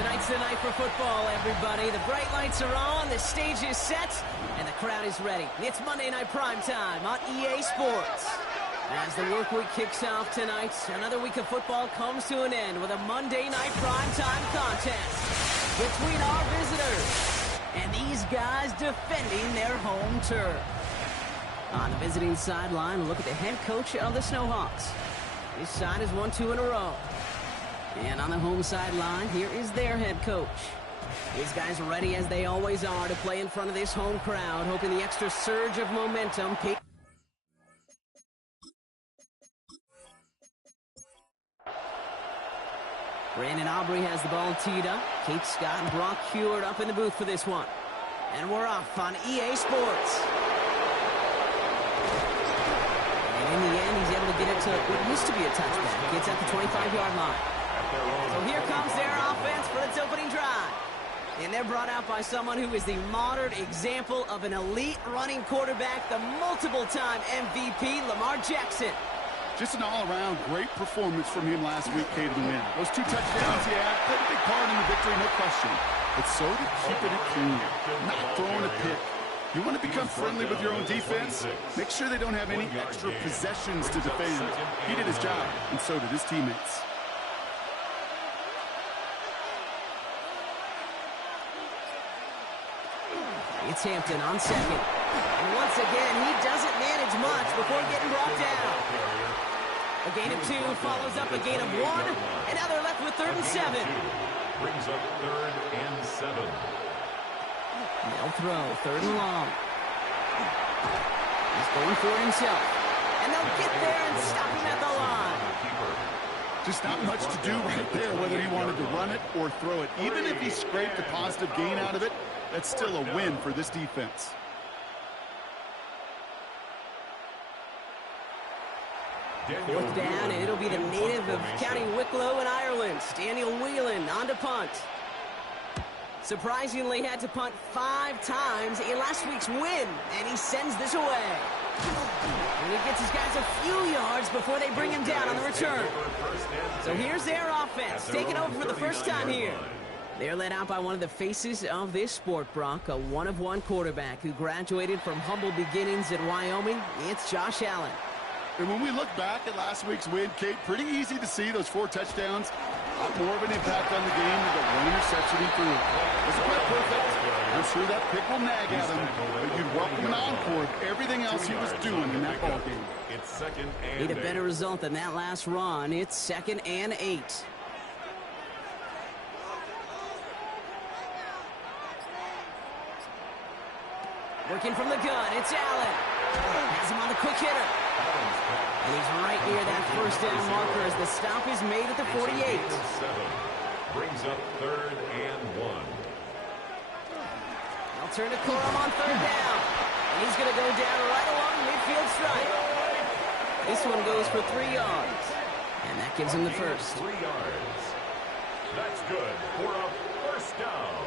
Tonight's the night for football, everybody. The bright lights are on, the stage is set, and the crowd is ready. It's Monday Night Primetime on EA Sports. As the work week kicks off tonight, another week of football comes to an end with a Monday Night Primetime contest between our visitors and these guys defending their home turf. On the visiting sideline, look at the head coach of the Snowhawks. His side has won 2 in a row. And on the home sideline, here is their head coach. These guys are ready as they always are to play in front of this home crowd, hoping the extra surge of momentum. Brandon Aubrey has the ball teed up. Kate Scott and Brock Heward up in the booth for this one. And we're off on EA Sports. And in the end, he's able to get it to what used to be a touchback. Gets at the 25-yard line. So here comes their offense for its opening drive. And they're brought out by someone who is the modern example of an elite running quarterback, the multiple-time MVP, Lamar Jackson. Just an all-around great performance from him last week, Kate, to win. Those 2 touchdowns he had played a big part in the victory, no question. But so to keep it clean, not throwing a pick. You want to become friendly with your own defense? Make sure they don't have any extra possessions to defend. He did his job, and so did his teammates. It's Hampton on second. And once again, he doesn't manage much before getting brought down. A gain of 2 follows up a gain of 1. And now they're left with 3rd and 7. Brings up 3rd and 7. They'll throw 3rd and long. He's going for it himself. And they'll get there and stop him at the line. Just not much to do right there, whether he wanted to run it or throw it. Even if he scraped a positive gain out of it, that's still a win for this defense. Fourth down, and it'll be the native of County Wicklow in Ireland, Daniel Whelan, on to punt. Surprisingly had to punt 5 times in last week's win, and he sends this away. And he gets his guys a few yards before they bring him down on the return. So here's their offense, taking over for the first time here. They're led out by one of the faces of this sport, Brock, a one-of-one quarterback who graduated from humble beginnings at Wyoming. It's Josh Allen. And when we look back at last week's win, Kate, pretty easy to see those 4 touchdowns. A lot more of an impact on the game than the 1 interception he threw. Wasn't quite perfect. I'm sure that pick will nag at him, but you'd welcome an encore of everything else he was doing in that ball game. It's 2nd and 8. Need a better result than that last run. It's 2nd and 8. Working from the gun, it's Allen. Has him on the quick hitter. And he's right near that first down marker as the stop is made at the 48. Brings up 3rd and 1. They'll turn to Corum on 3rd down. And he's going to go down right along the midfield stripe. This one goes for 3 yards. And that gives him the first. 3 yards. That's good for a first down.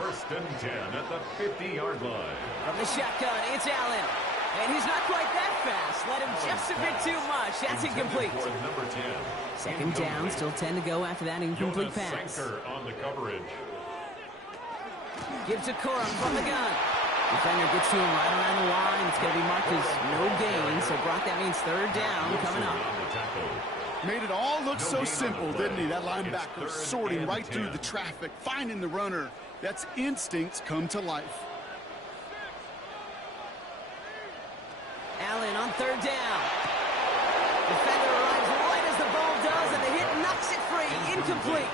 1st and 10 at the 50-yard line. From the shotgun, it's Allen. And he's not quite that fast. Let him just a bit too much. That's incomplete. Number 10. 2nd down, still 10 to go after that incomplete pass. Sanker on the coverage. Gives to Corum from the gun. Defender gets to him right around the line. It's going to be marked as no gain. So, Brock, that means 3rd down coming up. Made it all look so simple, didn't he? That linebacker sorting right through the traffic, finding the runner. That's instincts come to life. Allen on 3rd down. Defender arrives right as the ball does, and the hit knocks it free. Incomplete.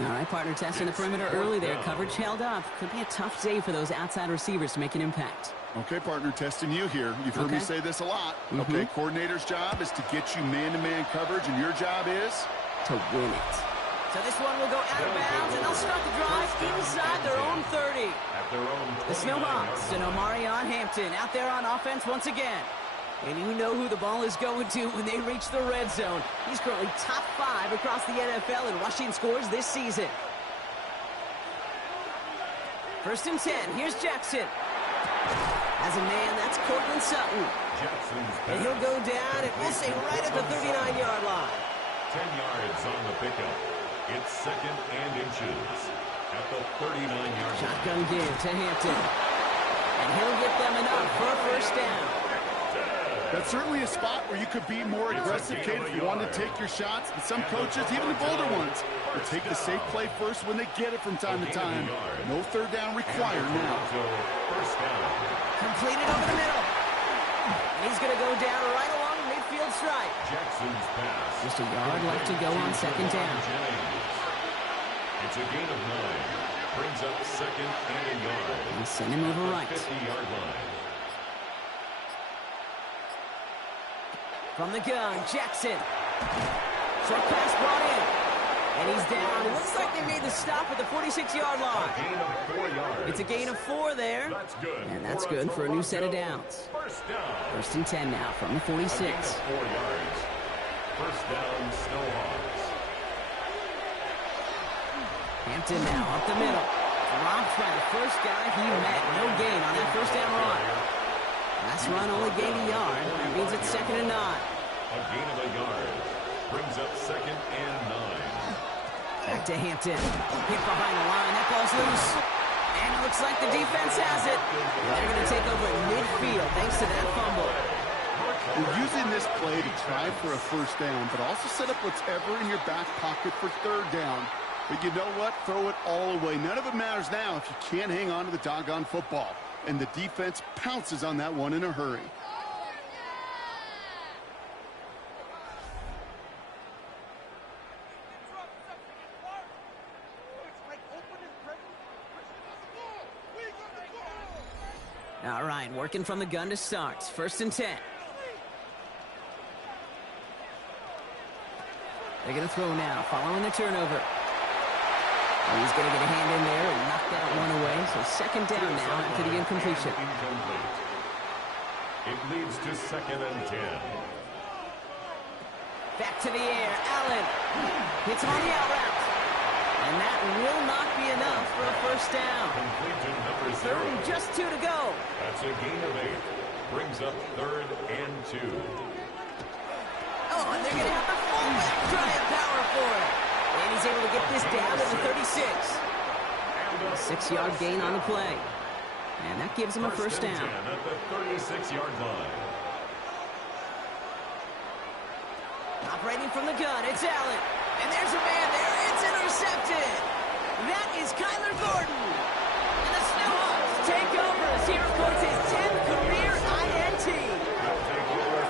All right, partner testing the perimeter early there. Coverage held up. Could be a tough day for those outside receivers to make an impact. Okay, partner, testing you here. You've heard me say this a lot. Okay, coordinator's job is to get you man-to-man coverage, and your job is? To win it. So this one will go out of bounds, and they'll start the drive inside their own 30. The Snowhawks and Omarion Hampton out there on offense once again. And you know who the ball is going to when they reach the red zone. He's currently top 5 across the NFL in rushing scores this season. 1st and 10. Here's Jackson. As a man, that's Cortland Sutton. And he'll go down, and we'll say right at the 39-yard line. 10 yards on the pickup. It's second and inches at the 39-yard line. Shotgun give to Hampton. And he'll get them enough for a first down. That's certainly a spot where you could be more aggressive, Kate, if you want to take your shots. But some coaches, even the bolder ones, will take the safe play first when they get it from time to time. No third down required now. First down. Completed over the middle. And he's going to go down right along the midfield stripe. Jackson's pass. Just a yard left to go on second down. It's a gain of 9. Brings up second and a yard. And send him over right. 50-yard line. From the gun, Jackson. Short pass brought in. And he's down. It looks like they made the stop at the 46-yard line. Gain of 4 yards. It's a gain of 4 there. That's good. And that's good for a new set of downs. First down. First and 10 now from the 46. A gain of 4 yards. First down, Snowhawks. Hampton now up the middle. Dropped by the first guy he met. No gain on that first down run. Last run only gained a yard. That means it's second and 9. A gain of a yard. Brings up second and 9. Back to Hampton. Hit behind the line. That ball's loose. And it looks like the defense has it. And they're going to take over at midfield thanks to that fumble. You're using this play to try for a first down, but also set up whatever in your back pocket for third down. But you know what? Throw it all away. None of it matters now if you can't hang on to the doggone football. And the defense pounces on that one in a hurry. All right, working from the gun to start. First and 10. They're going to throw now, following the turnover. He's going to get a hand in there and knock that one away. So second down now after the incompletion. Incomplete. It leads to second and 10. Back to the air. Allen hits him on the out route. And that will not be enough for a first down. Complete to number 0. Third and just 2 to go. That's a gain of 8. Brings up third and 2. Oh, and they're going to have the fullback drive power for it. And he's able to get this down to the 36. A 6-yard gain on the play. And that gives him a first down. At the 36-yard line. Operating from the gun, it's Allen. And there's a man there. It's intercepted. That is Kyler Gordon. And the Snowhawks take over as he records his 10th career INT.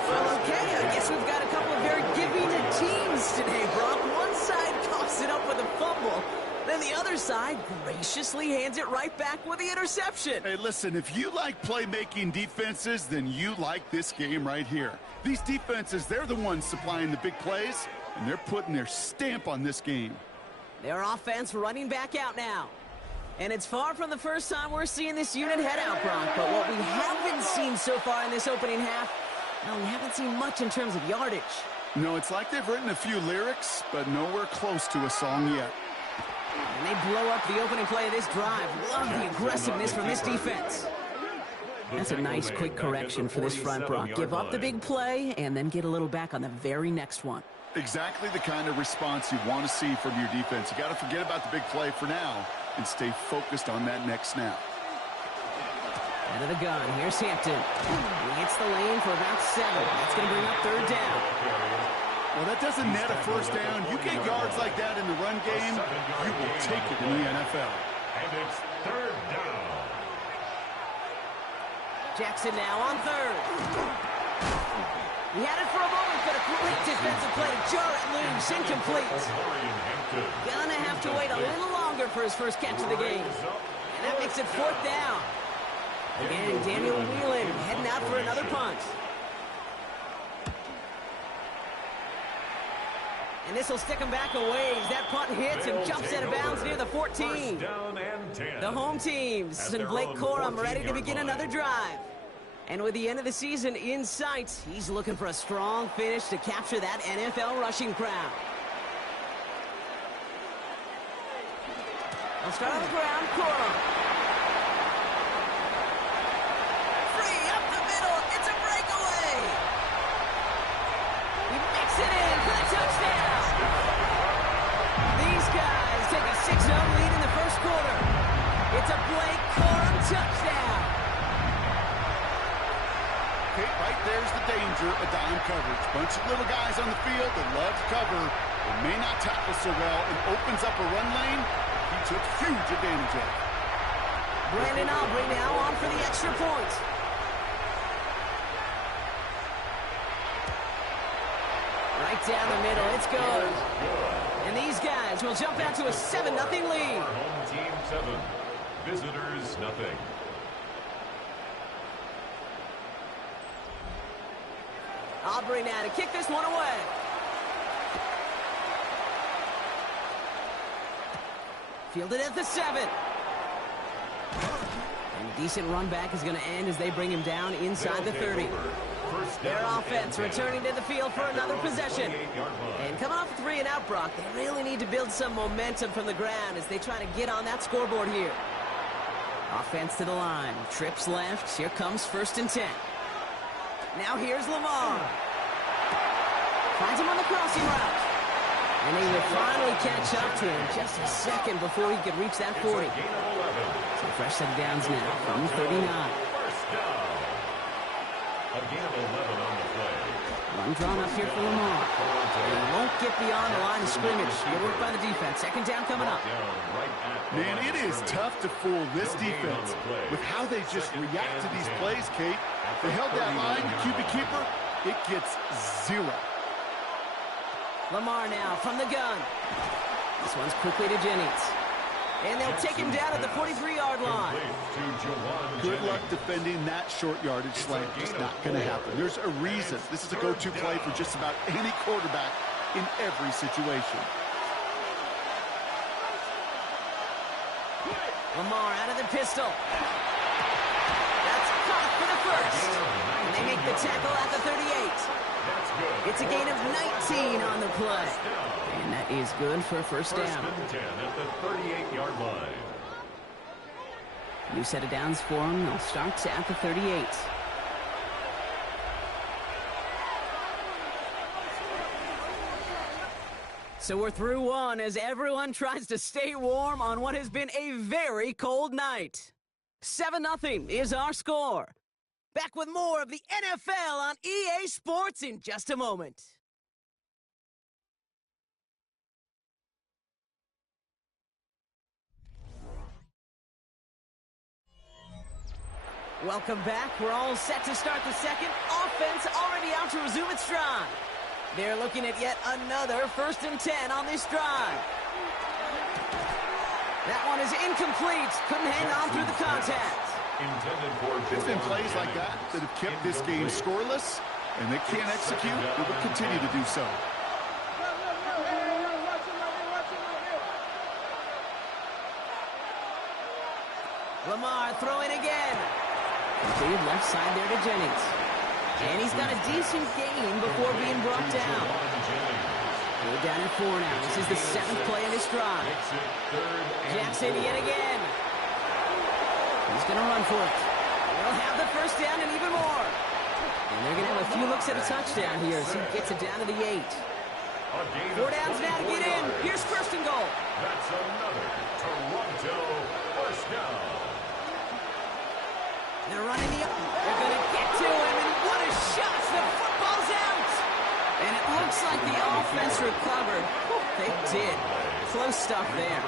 Well, okay, I guess we've got a couple of very giving teams today, Brock. One side coughs it up with a fumble. Then the other side graciously hands it right back with the interception. Hey, listen, if you like playmaking defenses, then you like this game right here. These defenses, they're the ones supplying the big plays, and they're putting their stamp on this game. Their offense running back out now. And it's far from the first time we're seeing this unit head out, Brock. But what we haven't seen so far in this opening half, well, we haven't seen much in terms of yardage. No, it's like they've written a few lyrics, but nowhere close to a song yet. And they blow up the opening play of this drive. Love the aggressiveness from this defense. That's a nice quick correction for this front, Brock. Give up the big play and then get a little back on the very next one. Exactly the kind of response you want to see from your defense. You got to forget about the big play for now and stay focused on that next snap. Out of the gun, here's Hampton. He hits the lane for about 7. That's going to bring up third down. Well, that doesn't net a first down. You get yards like that in the run game, you will take it in the NFL. And it's third down. Jackson now on third. He had it for a moment, but a quick defensive play to jar it loose. Incomplete. Gonna have to wait a little longer for his first catch of the game. And that makes it fourth down. Again, Daniel Whelan heading out for another punt. And this will stick him back a ways. That punt hits and jumps out of bounds near the 14. Down and 10. The home teams and Blake Corum ready to begin another drive. And with the end of the season in sight, he's looking for a strong finish to capture that NFL rushing crowd. They'll start on the ground, Corum. Free up the middle. It's a breakaway. He makes it in for the touchdown. These It's a Blake Corum touchdown. Okay, right there's the danger of dime coverage. Bunch of little guys on the field that love to cover. They may not tackle so well and opens up a run lane. He took huge advantage of it. Brandon Aubrey now on for the extra point. Right down the middle, it's good. And these guys will jump out to a 7-0 lead. Home team 7, visitors nothing. Aubrey now to kick this one away. Fielded at the 7. And a decent run back is going to end as they bring him down inside the 30. Their offense returning to the field for another possession. And coming off a 3-and-out, Brock, they really need to build some momentum from the ground as they try to get on that scoreboard here. Offense to the line. Trips left. Here comes 1st and 10. Now here's Lamar. Finds him on the crossing route. And they will finally catch up to him just a second before he could reach that 40. So fresh set of downs now from 39. A gain of 11 on the play. Run drawn up here for Lamar. And he won't get beyond the line of scrimmage. Good work by the defense. 2nd down coming up. Man, it is tough to fool this defense with how they just react to these plays, Kate. They held that line, the QB keeper, it gets 0. Lamar now from the gun. This one's quickly to Jennings. And they'll take him down at the 43-yard line. Good luck defending that short yardage slant. Just not going to happen. There's a reason. This is a go-to play for just about any quarterback in every situation. Lamar out of the pistol. That's caught for the 1st. And they make the tackle at the 38. It's a gain of 19 on the play. And that is good for a 1st down. 1st and 10 at the 38-yard line. New set of downs for them. They'll start at the 38. So we're through one as everyone tries to stay warm on what has been a very cold night. 7-0 is our score. Back with more of the NFL on EA Sports in just a moment. Welcome back. We're all set to start the second. Offense already out to resume its stride. They're looking at yet another 1st and 10 on this drive. That one is incomplete. Couldn't hang on through the contact. It's been plays like that that have kept this game scoreless, and they can't execute. They will continue to do so. Lamar throwing again. Completed left side there to Jennings. And he's got a decent gain before being brought down. We're down at 4 now. This is the 7th play in this drive. Jackson yet again. He's going to run for it. They'll have the 1st down and even more. And they're going to have a few looks at a touchdown here as he gets it down to the 8. 4 downs now to get in. Here's 1st and goal. That's another Toronto 1st down. They're running the up. They're going to get to him, and what a shot. The football's out. And it looks like the offense recovered. They did. Close stuff there.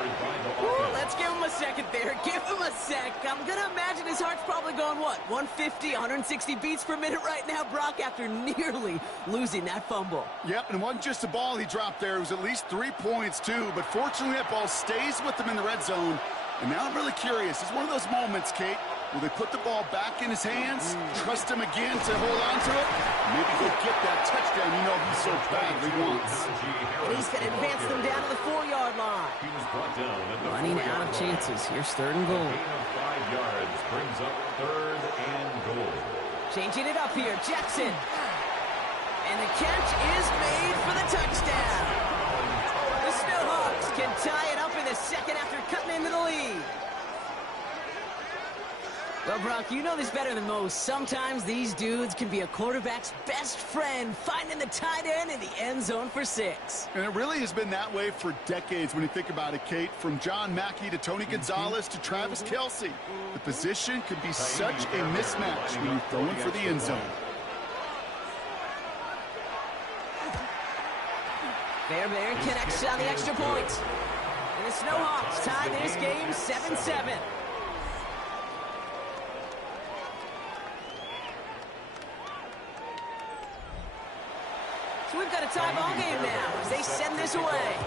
Ooh, let's give him a second there. Give him a sec. I'm going to imagine his heart's probably going, what, 150, 160 beats per minute right now, Brock, after nearly losing that fumble. Yep, and it wasn't just a ball he dropped there. It was at least 3 points, too. But fortunately, that ball stays with him in the red zone. And now I'm really curious. It's one of those moments, Kate, will they put the ball back in his hands, trust him again to hold on to it, maybe go get that touchdown you know he so badly wants. And he's going to advance them down to the 4-yard line. He was brought down at the Running out of chances. Here's 3rd and goal. A gain of 5 yards brings up 3rd and goal. Changing it up here, Jackson. And the catch is made for the touchdown. The Snowhawks can tie it up in the second after cutting into the lead. Well, Brock, you know this better than most. Sometimes these dudes can be a quarterback's best friend, finding the tight end in the end zone for 6. And it really has been that way for decades when you think about it, Kate. From John Mackey to Tony Gonzalez to Travis Kelce. The position can be such a mismatch when you're throwing for the end zone. Fairbairn connects on the extra point. And the Snowhawks tie this game 7-7. So we've got a tie ball game now as they send this away.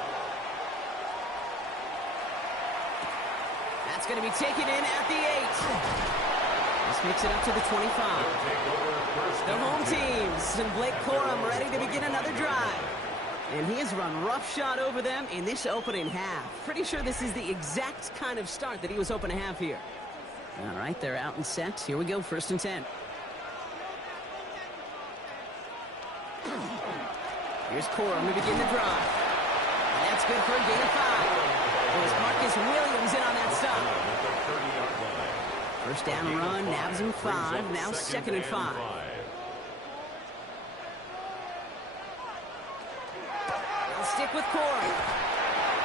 That's going to be taken in at the 8. This makes it up to the 25. The home teams and Blake Corum ready to begin another drive. And he has run roughshod over them in this opening half. Pretty sure this is the exact kind of start that he was hoping to have here. All right, they're out and set. Here we go, 1st and 10. Here's Corum to begin the drive. And that's good for a gain of 5. There's Marcus Williams in on that stop. 1st down run, nabs him 5. Now 2nd and 5. They'll stick with Corum.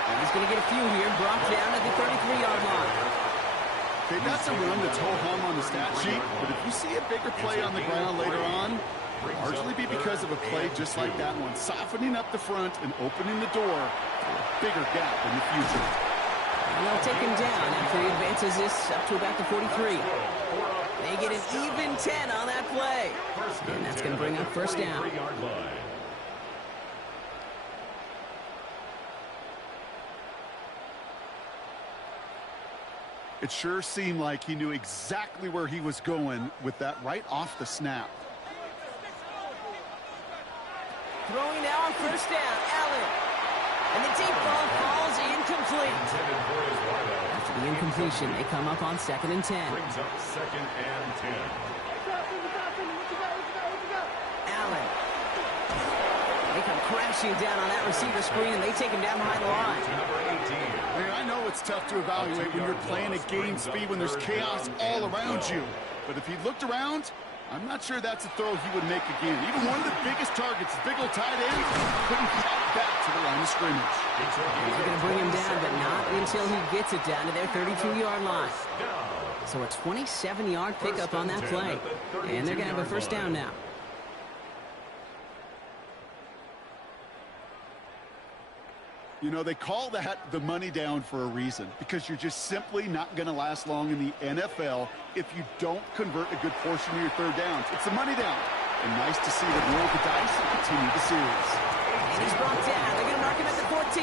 And he's going to get a few here. Brought down at the 33-yard line. Okay, that's a run that's ho-hum on the stat sheet, but if you see a bigger play on the ground later on, largely be because of a play just like that one, softening up the front and opening the door for a bigger gap in the future. And they'll take him down after he advances this up to about the 43. They get an even 10 on that play. And that's going to bring up 1st down. It sure seemed like he knew exactly where he was going with that right off the snap. Throwing now on 1st down, Allen. And the deep ball falls incomplete. After the incompletion, they come up on 2nd and 10. Brings up 2nd and 10. Allen. They come crashing down on that receiver screen, and they take him down behind the line. Man, I know it's tough to evaluate when you're playing at game speed, when there's chaos all around you. But if he looked around, I'm not sure that's a throw he would make again. Even one of the biggest targets, big old tight end, couldn't get back to the line of scrimmage. They're going to bring him down, but not until he gets it down to their 32-yard line. So a 27-yard pickup on that play. And they're going to have a 1st down now. You know, they call that the money down for a reason, because you're just simply not going to last long in the NFL if you don't convert a good portion of your 3rd downs. It's the money down. And nice to see them roll the dice and continue the series. And he's brought down. They're going to mark him at the 14.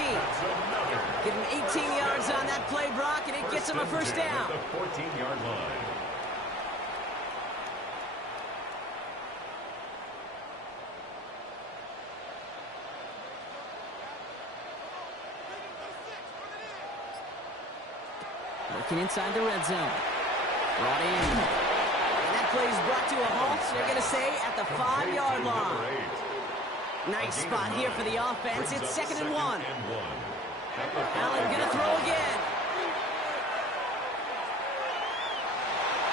Give him 18 yards on that play, Brock, and it gets him a 1st down. The 14-yard line. Working inside the red zone. Brought in. And that play is brought to a halt. They're going to say at the 5-yard line. Nice spot here for the offense. It's 2nd and 1. Allen going to throw again.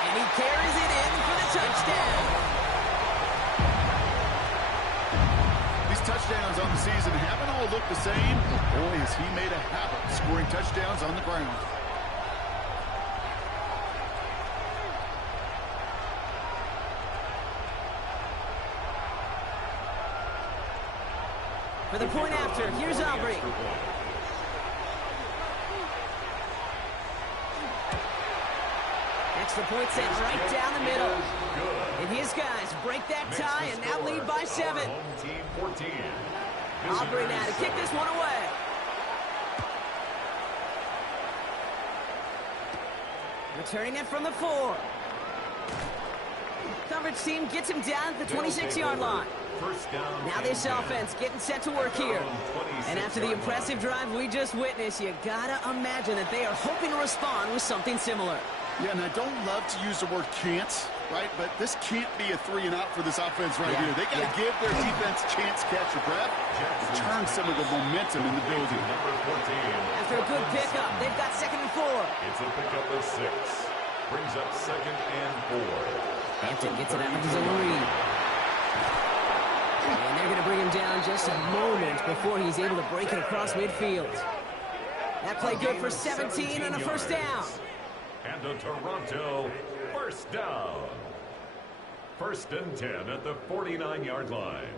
And he carries it in for the touchdown. These touchdowns on the season haven't all looked the same. Boy, has he made a habit of scoring touchdowns on the ground. For the point after, here's Aubrey. Extra point set right down the middle. And his guys break that tie and now lead by 7. Aubrey now to kick this one away. Returning it from the 4. Coverage team gets him down at the 26-yard line. Now this offense getting set to work here. And after the impressive drive we just witnessed, you gotta imagine that they are hoping to respond with something similar. Yeah, and I don't love to use the word can't, right? But this can't be a 3 and out for this offense right here. They got to give their defense a chance to catch your breath and turn some of the momentum in the building. After a good pickup, they've got 2nd and 4. It's a pickup of 6. Brings up 2nd and 4. Hampton gets it out of his own read. And they're going to bring him down just a moment before he's able to break it across midfield. That play good for 17 and a first down. And the Toronto first down. 1st and 10 at the 49-yard line.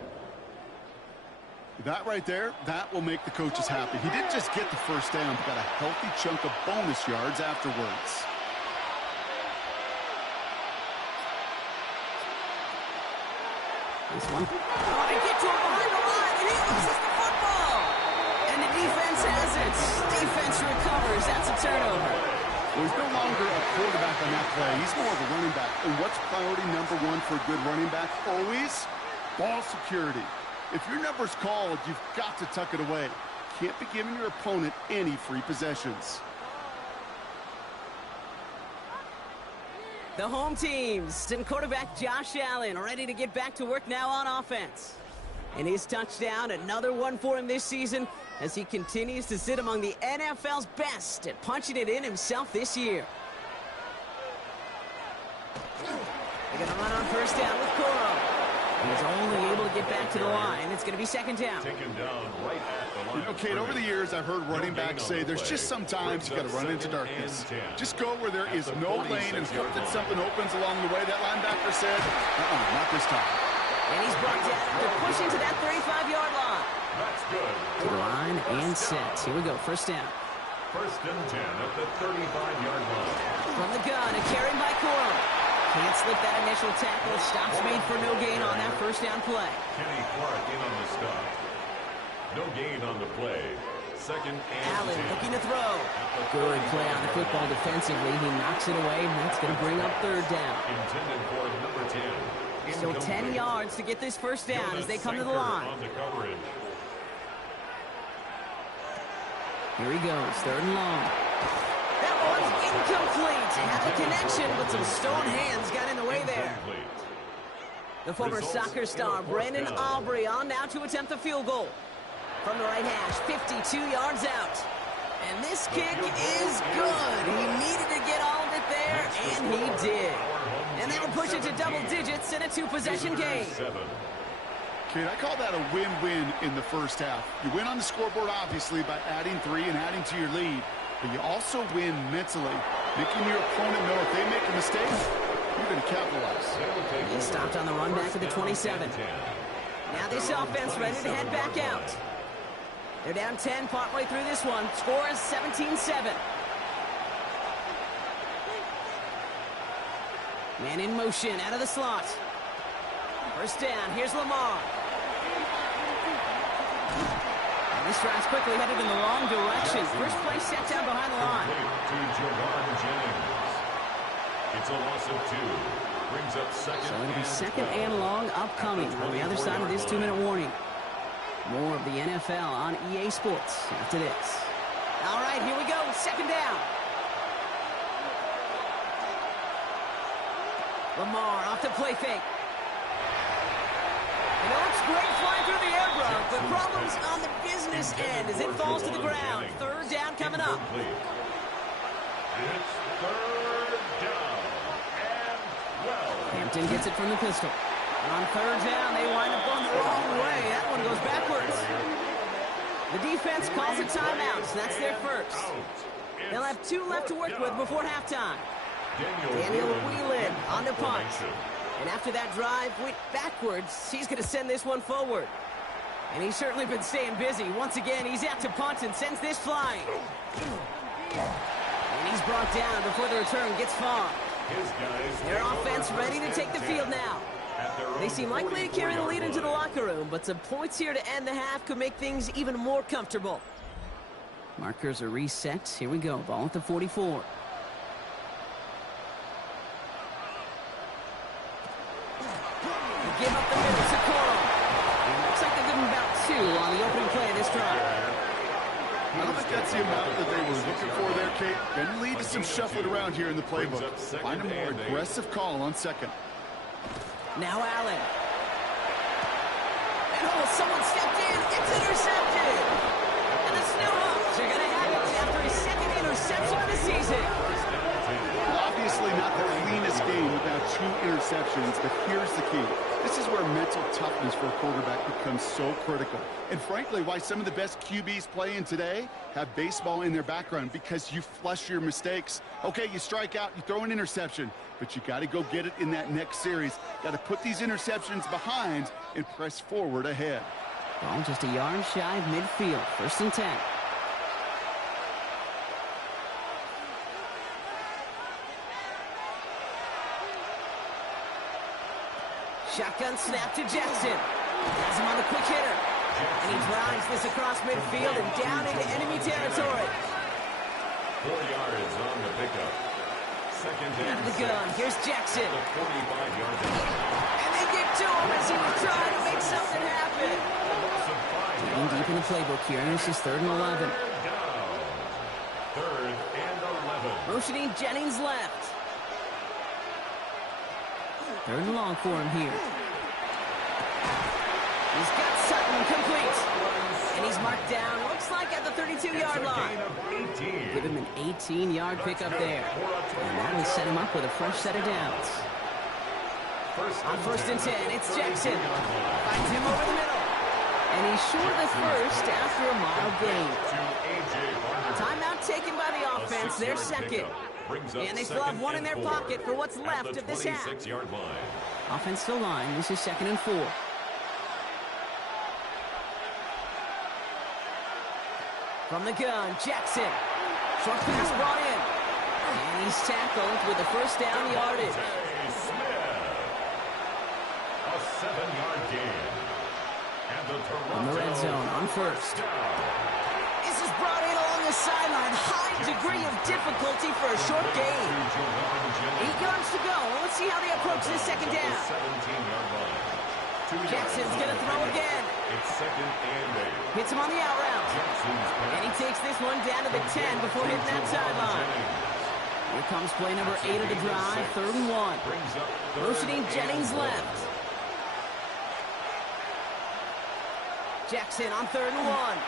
That right there, that will make the coaches happy. He didn't just get the first down, but got a healthy chunk of bonus yards afterwards. This one. Oh, they get to him behind the line, and he loses the football. And the defense has it. Defense recovers. That's a turnover. Well, he's no longer a quarterback on that play. He's more of a running back. And what's priority number one for a good running back? Always ball security. If your number's called, you've got to tuck it away. Can't be giving your opponent any free possessions. The home teams and quarterback Josh Allen ready to get back to work now on offense. And his touchdown, another one for him this season as he continues to sit among the NFL's best at punching it in himself this year. They're going to run on first down with Coro. He's only able to get back to the line. It's going to be 2nd down. Taken down right at the line. You know, Kate, over the years, I've heard running backs say there's just sometimes you got to run into darkness. Just go where there is no lane and hope that something opens along the way. That linebacker said, not this time. And he's brought down. They're pushing to that 35-yard line. That's good. To the line and set. Here we go, first down. 1st and 10 at the 35-yard line. From the gun, a carry by Coro. Can't slip that initial tackle. Stops made for no gain on that first down play. Kenny Clark in on the stop. No gain on the play. 2nd and Allen 10. looking to throw. Good play on the football defensively. He knocks it away, and that's going to bring up 3rd down. Intended for number 10. Still 10 yards to get this first down as they come to the line. On the coverage. Here he goes, 3rd and long. That one's incomplete. Had the connection, but some stone hands got in the way there. The former soccer star, Brandon Aubrey, on now to attempt the field goal. From the right hash, 52 yards out. And this kick is good. He needed to get all of it there, and he did. And they will push it to double digits in a 2-possession game. Kate, I call that a win-win in the first half. You win on the scoreboard, obviously, by adding 3 and adding to your lead. But you also win mentally, making your opponent know if they make a mistake, you're going to capitalize. He stopped on the run back at the 27. Now this offense ready to head back out. They're down 10 partway through this one. Score is 17-7. Man in motion out of the slot. First down. Here's Lamar. And this drive's quickly headed in the wrong direction. First play set down behind the line. To Javon Jennings. It's a loss of 2. Brings up 2nd. So it'll be 2nd and long upcoming on the other side of this 2-minute warning. More of the NFL on EA Sports after this. All right, here we go. 2nd down. Lamar off the play fake. It looks great flying through the air, bro, but problems on the business end as it falls to the ground. 3rd down coming up. It's 3rd down and 12. Hampton gets it from the pistol. On 3rd down, they wind up going the wrong way. That one goes backwards. The defense calls a timeout, so that's their first. They'll have 2 left to work with before halftime. Daniel Whelan on the punt. And after that drive went backwards, he's going to send this one forward. And he's certainly been staying busy. Once again, he's out to punt and sends this flying. And he's brought down before the return gets far. Their offense ready to take the field now. They seem likely to carry the lead into the locker room, but some points here to end the half could make things even more comfortable. Markers are reset. Here we go. Ball at the 44. Give up the middle to Coro. Looks like they give him about 2 on the opening play of this drive. I don't think that's the amount that they were looking for there, Kate. Can lead to some shuffling around here in the playbook. Find a more aggressive call on 2nd. Now Allen. And someone stepped in. It's intercepted. And the Snowhawks are going to have it after his 2nd interception of the season. Obviously not the cleanest game without 2 interceptions, but here's the key. This is where mental toughness for a quarterback becomes so critical. And frankly, why some of the best QBs playing today have baseball in their background, because you flush your mistakes. Okay, you strike out, you throw an interception, but you got to go get it in that next series. Got to put these interceptions behind and press forward ahead. Ball just a yard shy of midfield. 1st and 10. Shotgun snap to Jackson. Has him on the quick hitter. And he drives this across midfield and down into enemy territory. 4 yards on the pickup. Second Out of the and gun. Here's Jackson. the 45-yard line. And they get to him as he was trying to make something happen. Getting deep in the playbook here. This is 3rd and 11. Down. 3rd and 11. Motioning Jennings left. 3rd and long for him here. He's got Sutton complete. And he's marked down, looks like at the 32-yard line. Give him an 18-yard pickup there. And that will set him up with a fresh set of downs. On 1st and 10, it's Jackson. Finds him over the middle. And he's short of the first after a mild gain. Timeout taken by the offense, their second. And they still have 1 in their pocket for what's left of this half. Offense still line, this is 2nd and 4. From the gun, Jackson. Short pass brought in. And he's tackled with the 1st down yardage. A 7-yard gain. And In the red zone on 1st. This is brought in along the sideline. High degree of difficulty for a short gain. 8 yards to go. Let's see how they approach this 2nd down. 17-yard line. Jackson's going to throw again. It's 2nd and 8. Hits him on the out route. And he takes this one down to the 10 before hitting that sideline. Here comes play number 8 of the drive, 3rd and 1. Motioning Jennings left. Jackson on 3rd and 1.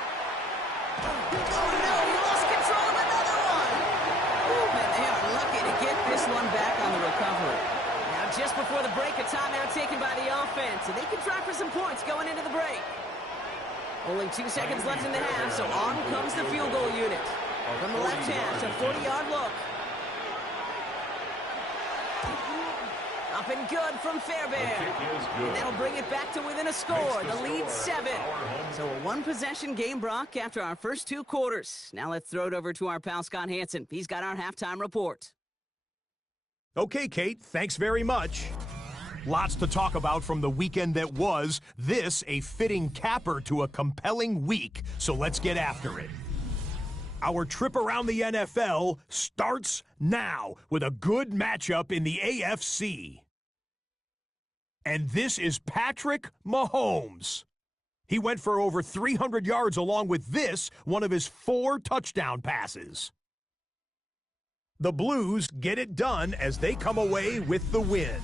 Oh no, he lost control of another one. Ooh, and they are lucky to get this one back on the recovery. Now just before the break, a timeout taken by the offense, and they can try for some points going into the break. Only 2 seconds left in the half, so on comes the field goal unit. From the left hash, a 40-yard look. Up and good from Fairbairn. And that'll bring it back to within a score. The lead 7. So a 1-possession game, Brock, after our first 2 quarters. Now let's throw it over to our pal Scott Hansen. He's got our halftime report. Okay, Kate, thanks very much. Lots to talk about from the weekend that was. This a fitting capper to a compelling week, so let's get after it. Our trip around the NFL starts now with a good matchup in the AFC. And this is Patrick Mahomes. He went for over 300 yards along with this, one of his 4 touchdown passes. The Blues get it done as they come away with the win.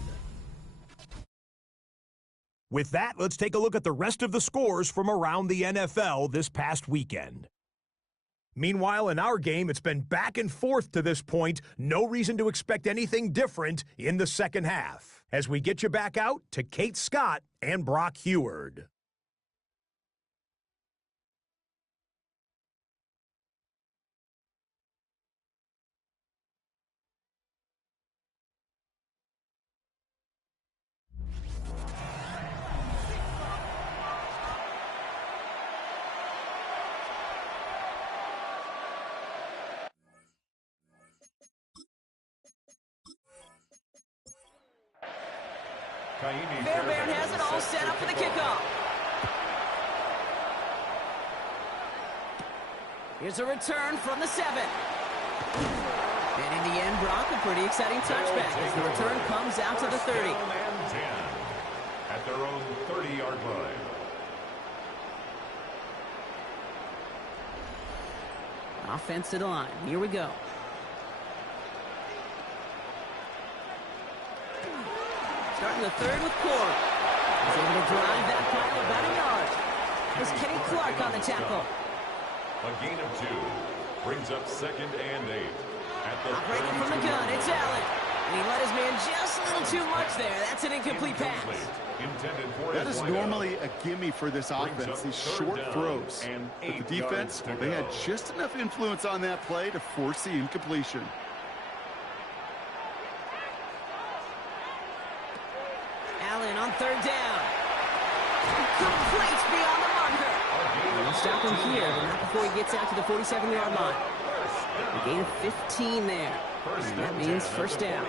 With that, let's take a look at the rest of the scores from around the NFL this past weekend. Meanwhile, in our game, it's been back and forth to this point. No reason to expect anything different in the second half. As we get you back out to Kate Scott and Brock Heward. Fairbairn has it all set up for the kickoff. Here's a return from the 7. And in the end, Brock, a pretty exciting touchback as the return comes out to the 30. At their own 30-yard line. Offense to the line. Here we go. Starting the 3rd with Corey. He's able to drive that pile about a yard. There's Kenny Clark on the tackle. A gain of 2 brings up 2nd and 8 Operating from the gun, it's Allen. And he let his man just a little too much there. That's an incomplete pass. That is normally a gimme for this offense, these short throws. But the defense, well, they had just enough influence on that play to force the incompletion. Allen on third down. Complete beyond the marker. They'll stop him here, but not before he gets out to the 47-yard line. A gain of 15 there. And that means first down.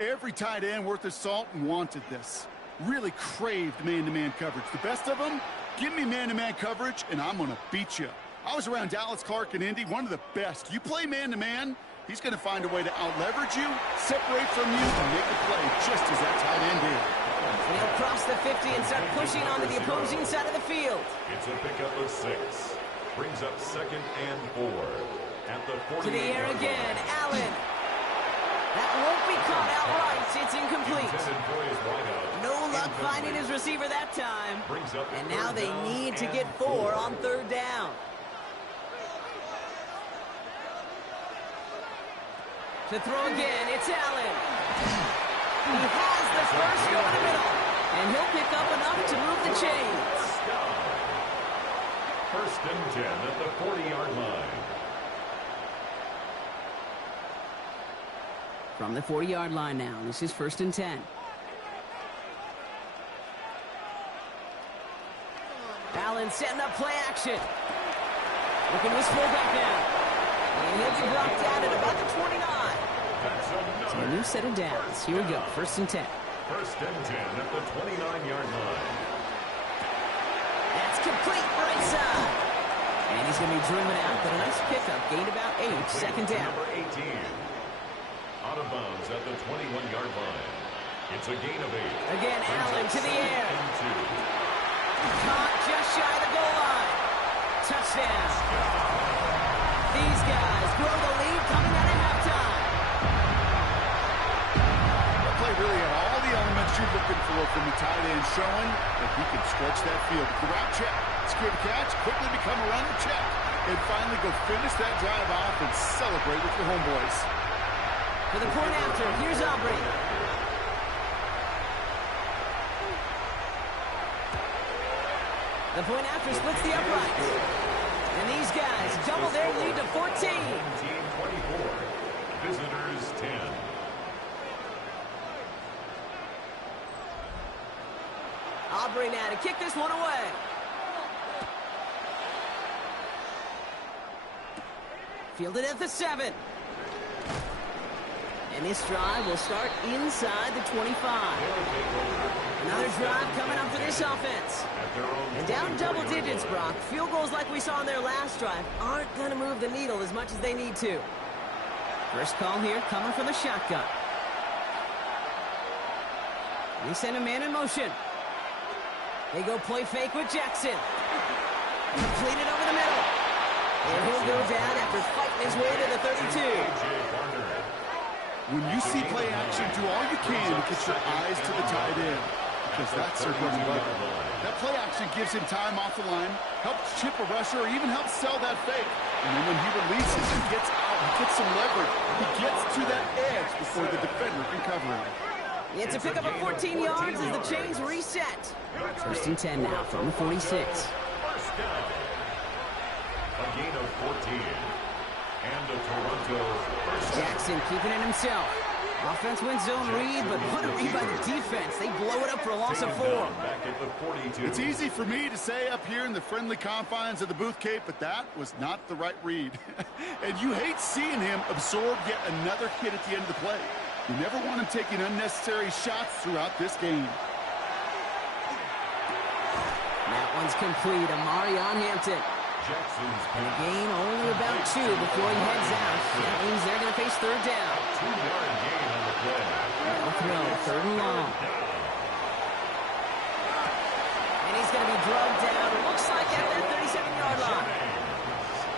Every tight end worth his salt wanted this. Really craved man-to-man coverage. The best of them, give me man-to-man coverage, and I'm going to beat you. I was around Dallas Clark and Indy, one of the best. You play man-to-man, he's going to find a way to out-leverage you, separate from you, and make a play just as that tight end did. They'll cross the 50 and start pushing onto the opposing side of the field. It's a pickup of 6. Brings up 2nd and 4. At the 40. To the air again, Allen. That won't be caught outright. It's incomplete. No luck finding his receiver that time. And now they need to get 4 on third down. To throw again, it's Allen. He has the first going the middle. And he'll pick up enough to move the chains. 1st and 10 at the 40-yard line. From the 40-yard line now, this is 1st and 10. Allen setting up play action. Looking this fullback now. And he'll be brought down at about the 29. So a new set of downs. Here we go, 1st and 10. 1st and 10 at the 29-yard line. That's complete right side. And he's going to be driven out, but a nice pickup. Gained about 8, 2nd down. Number 18. Out of bounds at the 21-yard line. It's a gain of 8. Again, Allen to the air. Caught just shy of the goal line. Touchdown. These guys grow the lead coming out of halftime. That play really had all the elements you're looking for from the tight end, showing that he can stretch that field. The route check, secure the catch, quickly become a runner check, and finally go finish that drive off and celebrate with your homeboys. For the point after, here's Aubrey. The point after splits the uprights. And these guys double their lead to 14. 24. Visitors 10. Aubrey now to kick this one away. Fielded at the 7. And this drive will start inside the 25. Another drive coming up for this offense. And down double digits, Brock. Field goals like we saw in their last drive aren't going to move the needle as much as they need to. First call here coming from the shotgun. They send a man in motion. They go play fake with Jackson. Completed over the middle. And he'll go down after fighting his way to the 32. When you see play action, do all you can to get your eyes to the tight end, because that's their bread and butter. That play action gives him time off the line, helps chip a rusher, or even helps sell that fake. And then when he releases, he gets out, he gets some leverage. He gets to that edge before the defender can cover him. It's a pickup of 14 yards as the chains reset. 1st and 10 now from the 46. First down. A gain of 14. And a Toronto first down. Jackson keeping it himself. Offense wins zone read, but what a read by the defense. They blow it up for a loss of 4. Back at the 42. It's easy for me to say up here in the friendly confines of the Booth Cape, but that was not the right read. And you hate seeing him absorb yet another hit at the end of the play. You never want him taking unnecessary shots throughout this game. That one's complete. Amari on Hampton. And a gain only about 2 before he heads out. That means they're going to face third down. 2-yard gain on the play. They'll throw, 3rd and long. And he's going to be drugged down. Looks like at that 37-yard line.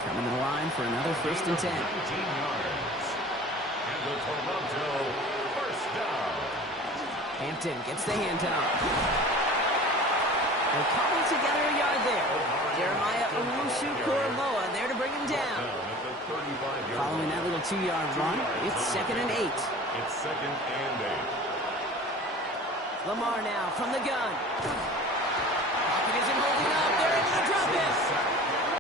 Coming to the line for another 1st and 10. 19 yards. And the Toronto first down. Hampton gets the handoff. They're cobbled together a yard there. Jeremiah Owusu-Koramoah there to bring him down. Following that little 2-yard run, it's 2nd and 8. It's 2nd and 8. Lamar now from the gun.